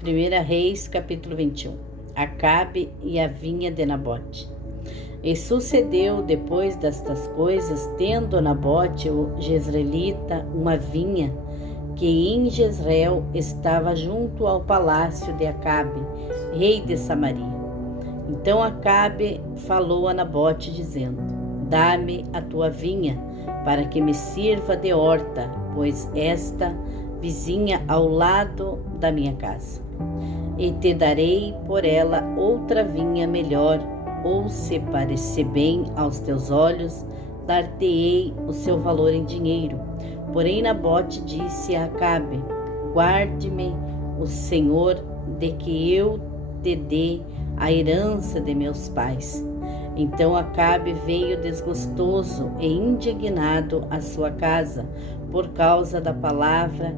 1 Reis, capítulo 21. Acabe e a vinha de Nabote. E sucedeu depois destas coisas, tendo Nabote, o jezreelita, uma vinha que em Jezreel estava junto ao palácio de Acabe, rei de Samaria. Então Acabe falou a Nabote, dizendo: Dá-me a tua vinha, para que me sirva de horta, pois esta vizinha ao lado da minha casa. E te darei por ela outra vinha melhor, ou se parecer bem aos teus olhos, dar-te-ei o seu valor em dinheiro. Porém Nabote disse a Acabe: Guarde-me o Senhor de que eu te dê a herança de meus pais. Então Acabe veio desgostoso e indignado à sua casa, por causa da palavra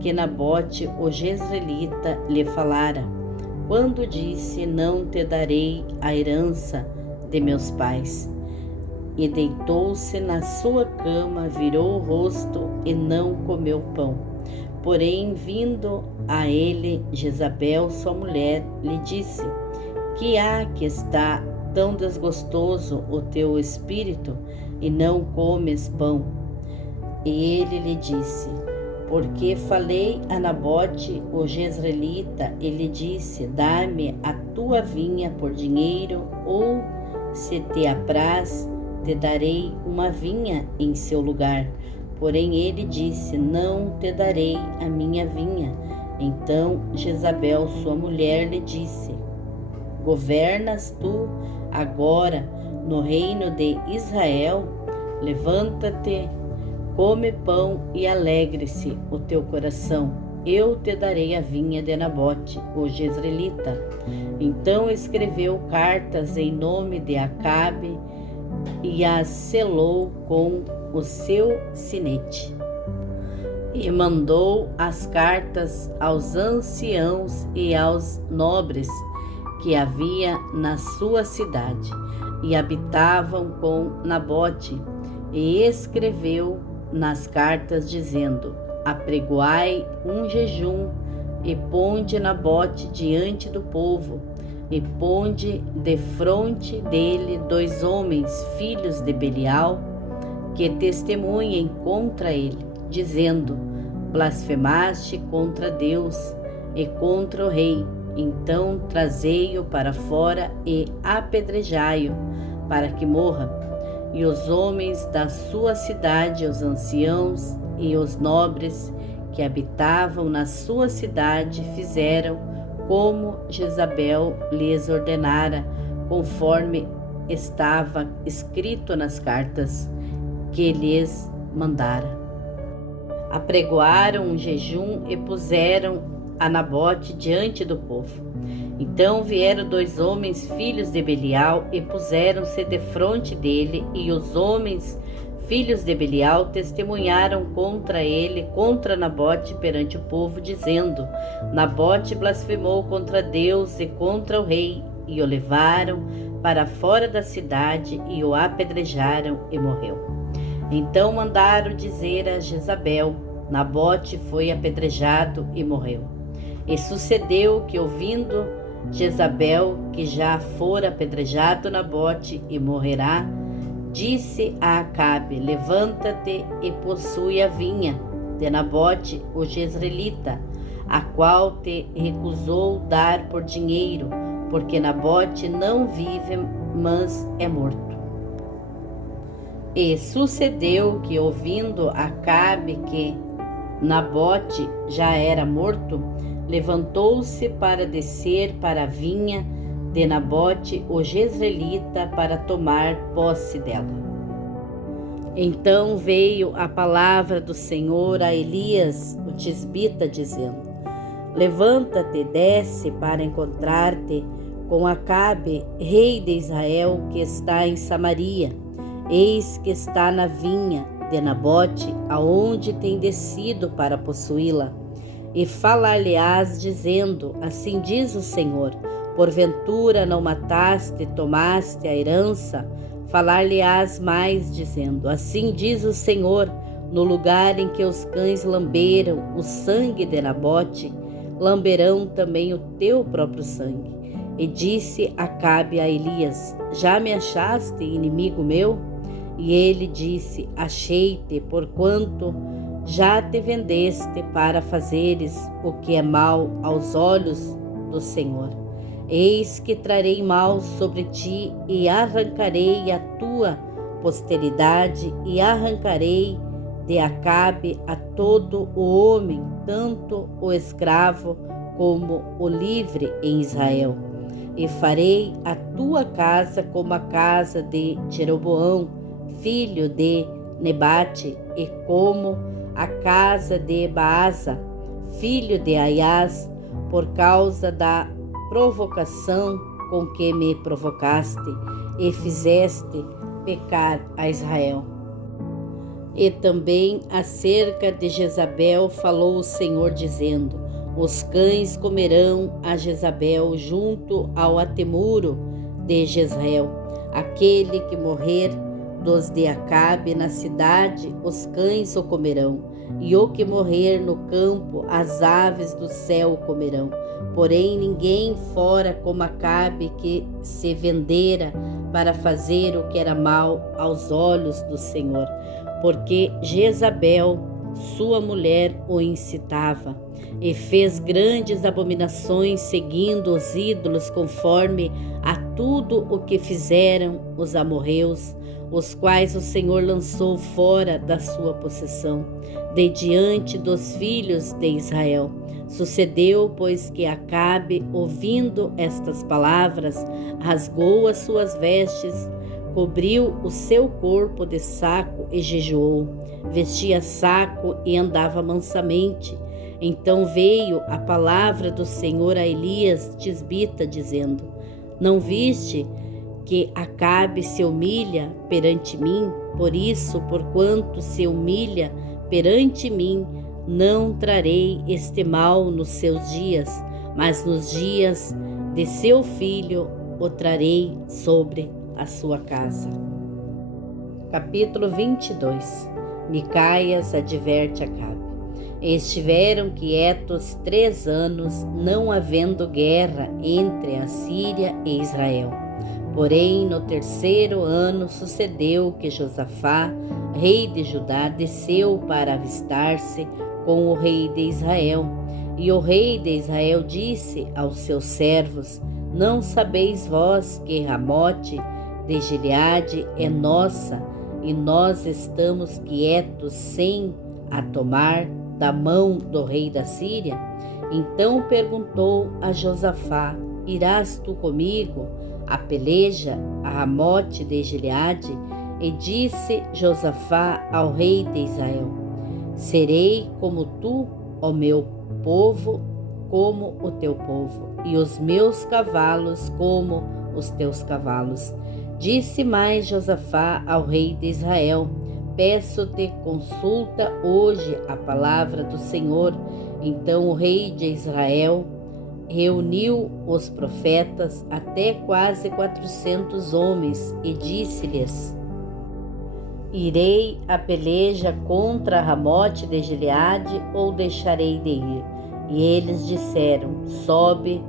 que Nabote, o jezreelita, lhe falara, quando disse: Não te darei a herança de meus pais. E deitou-se na sua cama, virou o rosto e não comeu pão. Porém, vindo a ele Jezabel, sua mulher, lhe disse: Que há que está tão desgostoso o teu espírito, e não comes pão? E ele lhe disse: Porque falei a Nabote, o jezreelita, e lhe disse: Dá-me a tua vinha por dinheiro, ou, se te apraz, te darei uma vinha em seu lugar. Porém ele disse: Não te darei a minha vinha. Então Jezabel, sua mulher, lhe disse: Governas tu agora no reino de Israel? Levanta-te, come pão e alegre-se o teu coração. Eu te darei a vinha de Nabote, o jezreelita. Então escreveu cartas em nome de Acabe e as selou com o seu sinete. E mandou as cartas aos anciãos e aos nobres que havia na sua cidade e habitavam com Nabote, e escreveu nas cartas dizendo: Apregoai um jejum e ponde Nabote diante do povo, e ponde defronte dele 2 homens, filhos de Belial, que testemunhem contra ele, dizendo: Blasfemaste contra Deus e contra o rei. Então trazei-o para fora e apedrejai-o, para que morra. E os homens da sua cidade, os anciãos e os nobres que habitavam na sua cidade, fizeram como Jezabel lhes ordenara, conforme estava escrito nas cartas que lhes mandara. Apregoaram um jejum e puseram a Nabote diante do povo. Então vieram 2 homens, filhos de Belial, e puseram-se defronte dele, e os homens, filhos de Belial, testemunharam contra ele, contra Nabote, perante o povo, dizendo: Nabote blasfemou contra Deus e contra o rei. E o levaram para fora da cidade e o apedrejaram, e morreu. Então mandaram dizer a Jezabel: Nabote foi apedrejado e morreu. E sucedeu que, ouvindo Jezabel que já fora apedrejado Nabote e morrerá, disse a Acabe: Levanta-te e possui a vinha de Nabote, o jezreelita, a qual te recusou dar por dinheiro, porque Nabote não vive, mas é morto. E sucedeu que, ouvindo Acabe que Nabote já era morto, levantou-se para descer para a vinha de Nabote, o jezreelita, para tomar posse dela. Então veio a palavra do Senhor a Elias, o tisbita, dizendo: Levanta-te, desce para encontrar-te com Acabe, rei de Israel, que está em Samaria. Eis que está na vinha de Nabote, aonde tem descido para possuí-la. E falar-lhe-ás, dizendo: Assim diz o Senhor: Porventura não mataste, tomaste a herança? Falar-lhe-ás mais, dizendo: Assim diz o Senhor: No lugar em que os cães lamberam o sangue de Nabote, lamberão também o teu próprio sangue. E disse Acabe a Elias: já me achaste, inimigo meu? E ele disse: achei-te, porquanto já te vendeste para fazeres o que é mal aos olhos do Senhor. Eis que trarei mal sobre ti e arrancarei a tua posteridade e arrancarei de Acabe a todo o homem, tanto o escravo como o livre em Israel. E farei a tua casa como a casa de Jeroboão, filho de Nebate, e como a casa de Baasa, filho de Aias, por causa da provocação com que me provocaste e fizeste pecar a Israel. E também acerca de Jezabel falou o Senhor, dizendo: os cães comerão a Jezabel junto ao atemuro de Jezreel. Aquele que morrer dos de Acabe na cidade, os cães o comerão, e o que morrer no campo, as aves do céu o comerão. Porém ninguém fora como Acabe, que se vendera para fazer o que era mal aos olhos do Senhor, porque Jezabel, sua mulher, o incitava, e fez grandes abominações, seguindo os ídolos, conforme a tudo o que fizeram os amorreus, os quais o Senhor lançou fora da sua possessão, de diante dos filhos de Israel. Sucedeu, pois, que Acabe, ouvindo estas palavras, rasgou as suas vestes, cobriu o seu corpo de saco e jejuou, vestia saco e andava mansamente. Então veio a palavra do Senhor a Elias tisbita, dizendo: não viste que Acabe se humilha perante mim? Por isso, porquanto se humilha perante mim, não trarei este mal nos seus dias, mas nos dias de seu filho o trarei sobre a sua casa. Capítulo 22. Micaias adverte Acabe. Estiveram quietos 3 anos, não havendo guerra entre a Síria e Israel. Porém, no 3º ano sucedeu que Josafá, rei de Judá, desceu para avistar-se com o rei de Israel. E o rei de Israel disse aos seus servos: não sabeis vós que Ramote de Gileade é nossa, e nós estamos quietos sem a tomar da mão do rei da Síria? Então perguntou a Josafá: irás tu comigo a peleja a Ramote de Gileade? E disse Josafá ao rei de Israel: serei como tu, ó meu povo, como o teu povo, e os meus cavalos como os teus cavalos. Disse mais Josafá ao rei de Israel: peço-te, consulta hoje a palavra do Senhor. Então o rei de Israel reuniu os profetas, até quase 400 homens, e disse-lhes: irei a peleja contra Ramote de Gileade, ou deixarei de ir? E eles disseram: sobe,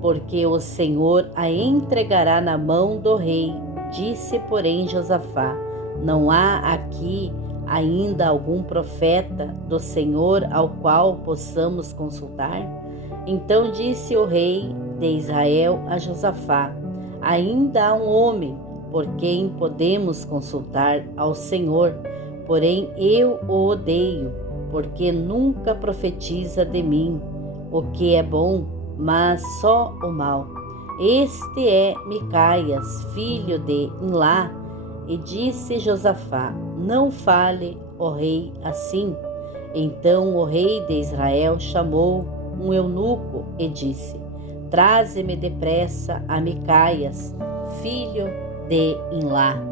porque o Senhor a entregará na mão do rei. Disse, porém, Josafá: não há aqui ainda algum profeta do Senhor ao qual possamos consultar? Então disse o rei de Israel a Josafá: ainda há um homem por quem podemos consultar ao Senhor, porém eu o odeio, porque nunca profetiza de mim o que é bom, mas só o mal. Este é Micaias, filho de Imlá. E disse Josafá: não fale, ó rei, assim. Então o rei de Israel chamou um eunuco e disse: traze-me depressa a Micaias, filho de Imlá.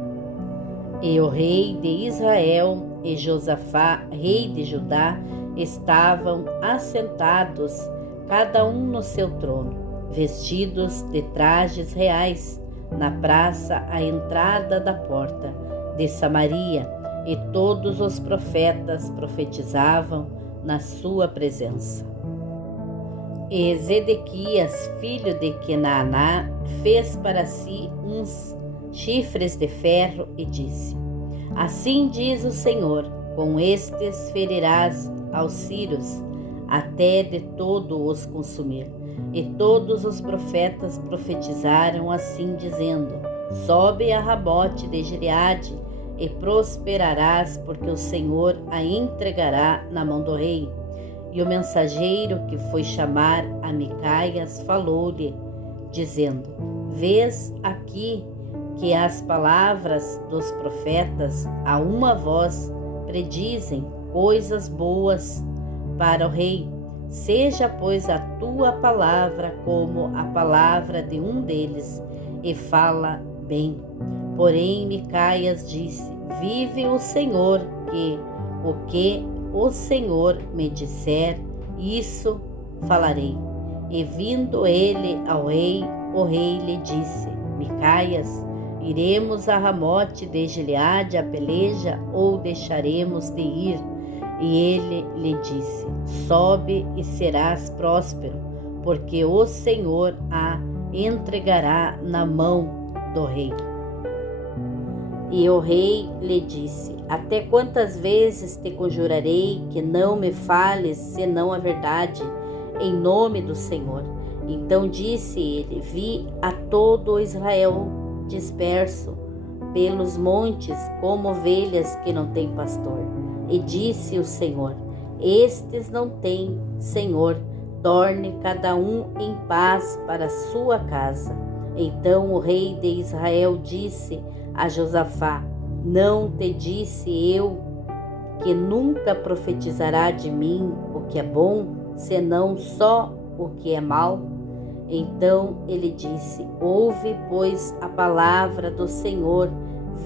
E o rei de Israel e Josafá, rei de Judá, estavam assentados, cada um no seu trono, vestidos de trajes reais, na praça à entrada da porta de Samaria, e todos os profetas profetizavam na sua presença. E Zedequias, filho de Quenaaná, fez para si uns chifres de ferro e disse: Assim diz o Senhor, com estes ferirás aos sírios, até de todo os consumir. E todos os profetas profetizaram assim, dizendo: Sobe a Ramote de Gileade e prosperarás, porque o Senhor a entregará na mão do rei. E o mensageiro que foi chamar a Micaias falou-lhe, dizendo: Vês aqui que as palavras dos profetas a uma voz predizem coisas boas para o rei. Seja, pois, a tua palavra como a palavra de um deles, e fala bem. Porém, Micaias disse: Vive o Senhor, que o Senhor me disser, isso falarei. E vindo ele ao rei, o rei lhe disse: Micaias, iremos a Ramote de Gileade a peleja, ou deixaremos de ir? E ele lhe disse: Sobe e serás próspero, porque o Senhor a entregará na mão do rei. E o rei lhe disse: Até quantas vezes te conjurarei que não me fales senão a verdade, em nome do Senhor? Então disse ele: Vi a todo Israel disperso pelos montes, como ovelhas que não têm pastor. E disse o Senhor: Estes não têm Senhor, torne cada um em paz para sua casa. Então o rei de Israel disse a Josafá: Não te disse eu que nunca profetizará de mim o que é bom, senão só o que é mal? Então ele disse: Ouve, pois, a palavra do Senhor.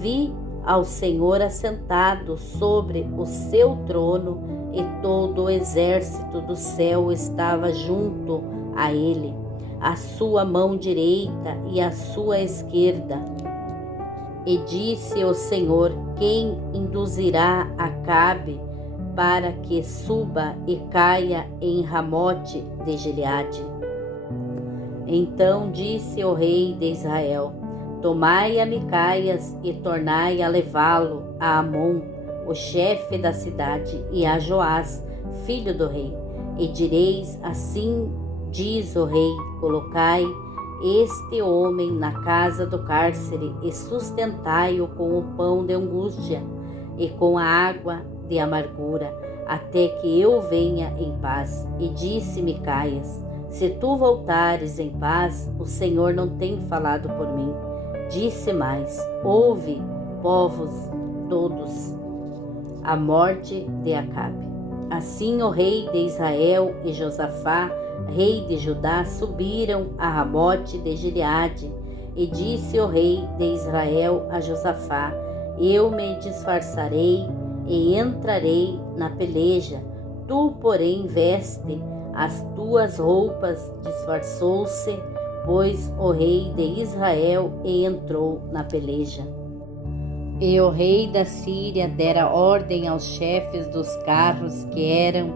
Vi ao Senhor assentado sobre o seu trono, e todo o exército do céu estava junto a ele, a sua mão direita e a sua esquerda. E disse o Senhor: Quem induzirá Acabe para que suba e caia em Ramote de Gileade? Então disse o rei de Israel: Tomai a Micaias e tornai a levá-lo a Amon, o chefe da cidade, e a Joás, filho do rei. E direis: Assim diz o rei: Colocai este homem na casa do cárcere e sustentai-o com o pão de angústia e com a água de amargura, até que eu venha em paz. E disse Micaias: Se tu voltares em paz, o Senhor não tem falado por mim. Disse mais: Ouve, povos todos, a morte de Acabe. Assim o rei de Israel e Josafá, rei de Judá, subiram a Ramote de Gileade. E disse o rei de Israel a Josafá: Eu me disfarçarei e entrarei na peleja. Tu, porém, veste as tuas roupas. Disfarçou-se, pois, o rei de Israel e entrou na peleja. E o rei da Síria dera ordem aos chefes dos carros, que eram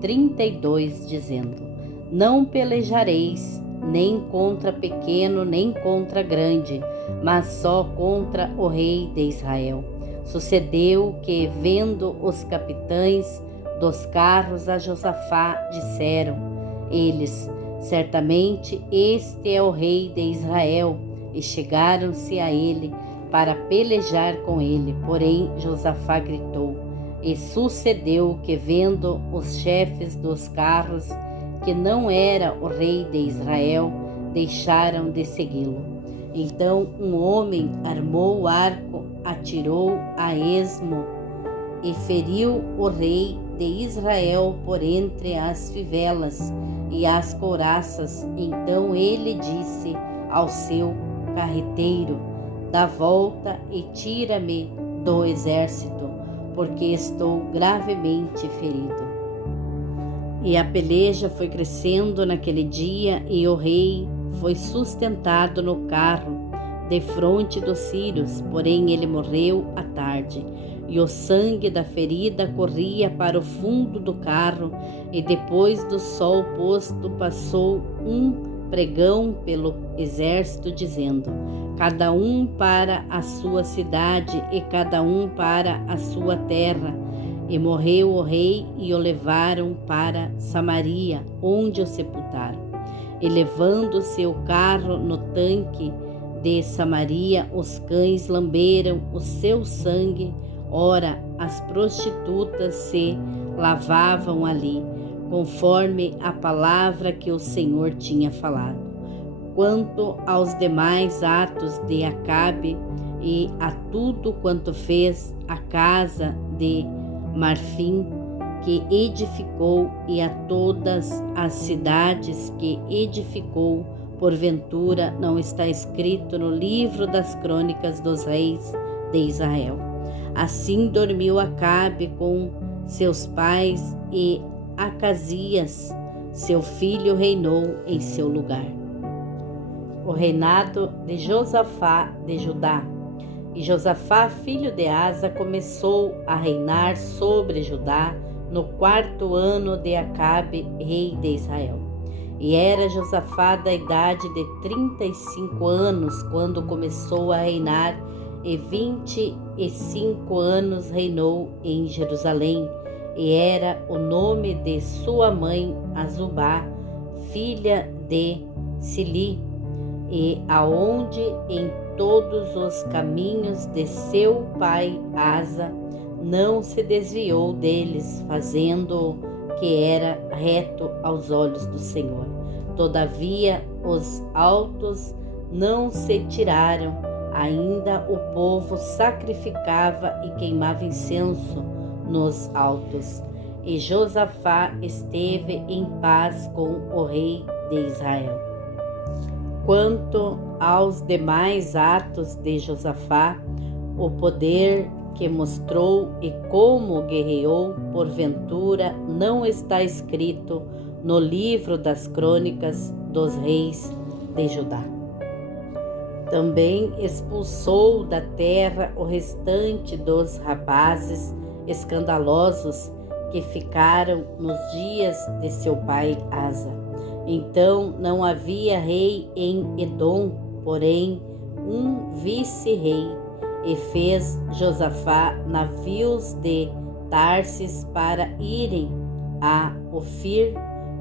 32, dizendo: Não pelejareis nem contra pequeno, nem contra grande, mas só contra o rei de Israel. Sucedeu que, vendo os capitães dos carros a Josafá, disseram eles: Certamente este é o rei de Israel. E chegaram-se a ele para pelejar com ele. Porém Josafá gritou. E sucedeu que, vendo os chefes dos carros que não era o rei de Israel, deixaram de segui-lo. Então um homem armou o arco, atirou a esmo e feriu o rei de Israel por entre as fivelas e as couraças. Então ele disse ao seu carreteiro: Dá volta e tira-me do exército, porque estou gravemente ferido. E a peleja foi crescendo naquele dia, e o rei foi sustentado no carro defronte dos sírios, porém ele morreu à tarde. e o sangue da ferida corria para o fundo do carro, e depois do sol posto passou um pregão pelo exército, dizendo: cada um para a sua cidade e cada um para a sua terra. E morreu o rei e o levaram para Samaria, onde o sepultaram. E levando seu carro no tanque de Samaria, os cães lamberam o seu sangue. Ora, as prostitutas se lavavam ali, conforme a palavra que o Senhor tinha falado. Quanto aos demais atos de Acabe e a tudo quanto fez, a casa de marfim que edificou e a todas as cidades que edificou, porventura não está escrito no livro das crônicas dos reis de Israel. Assim dormiu Acabe com seus pais e Acasias, seu filho, reinou em seu lugar. O reinado de Josafá de Judá. E Josafá, filho de Asa, começou a reinar sobre Judá no 4º ano de Acabe, rei de Israel. E era Josafá da idade de 35 anos quando começou a reinar, e 25 anos reinou em Jerusalém. E era o nome de sua mãe Azubá, filha de Sili, e aonde em todos os caminhos de seu pai Asa não se desviou deles, fazendo o que era reto aos olhos do Senhor. Todavia os altos não se tiraram, ainda o povo sacrificava e queimava incenso nos altos. E Josafá esteve em paz com o rei de Israel. Quanto aos demais atos de Josafá, o poder que mostrou e como guerreou, porventura não está escrito no livro das crônicas dos reis de Judá. Também expulsou da terra o restante dos rapazes escandalosos que ficaram nos dias de seu pai Asa. Então não havia rei em Edom, porém um vice-rei, e fez Josafá navios de Tarsis para irem a Ofir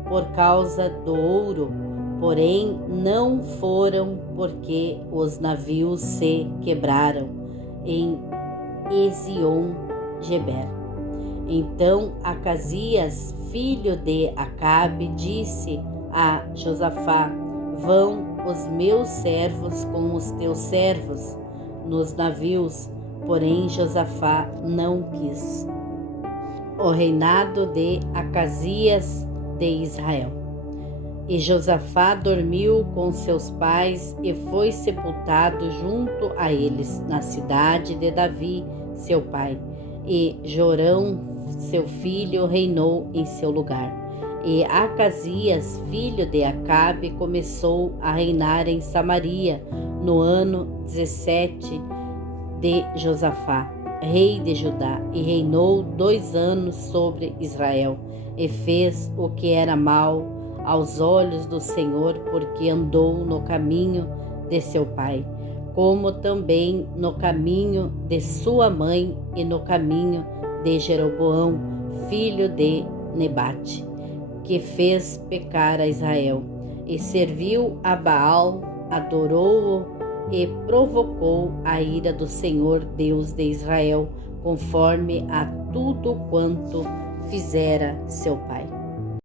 por causa do ouro, porém não foram, porque os navios se quebraram em Ezion-Geber. Então Acasias, filho de Acabe, disse a Josafá: vão os meus servos com os teus servos nos navios. Porém Josafá não quis. O reinado de Acasias de Israel. E Josafá dormiu com seus pais e foi sepultado junto a eles na cidade de Davi, seu pai. E Jorão, seu filho, reinou em seu lugar. E Acasias, filho de Acabe, começou a reinar em Samaria no ano 17 de Josafá, rei de Judá, e reinou 2 anos sobre Israel, e fez o que era mal aos olhos do Senhor, porque andou no caminho de seu pai, como também no caminho de sua mãe e no caminho de Jeroboão, filho de Nebate, que fez pecar a Israel, e serviu a Baal, adorou-o e provocou a ira do Senhor Deus de Israel, conforme a tudo quanto fizera seu pai.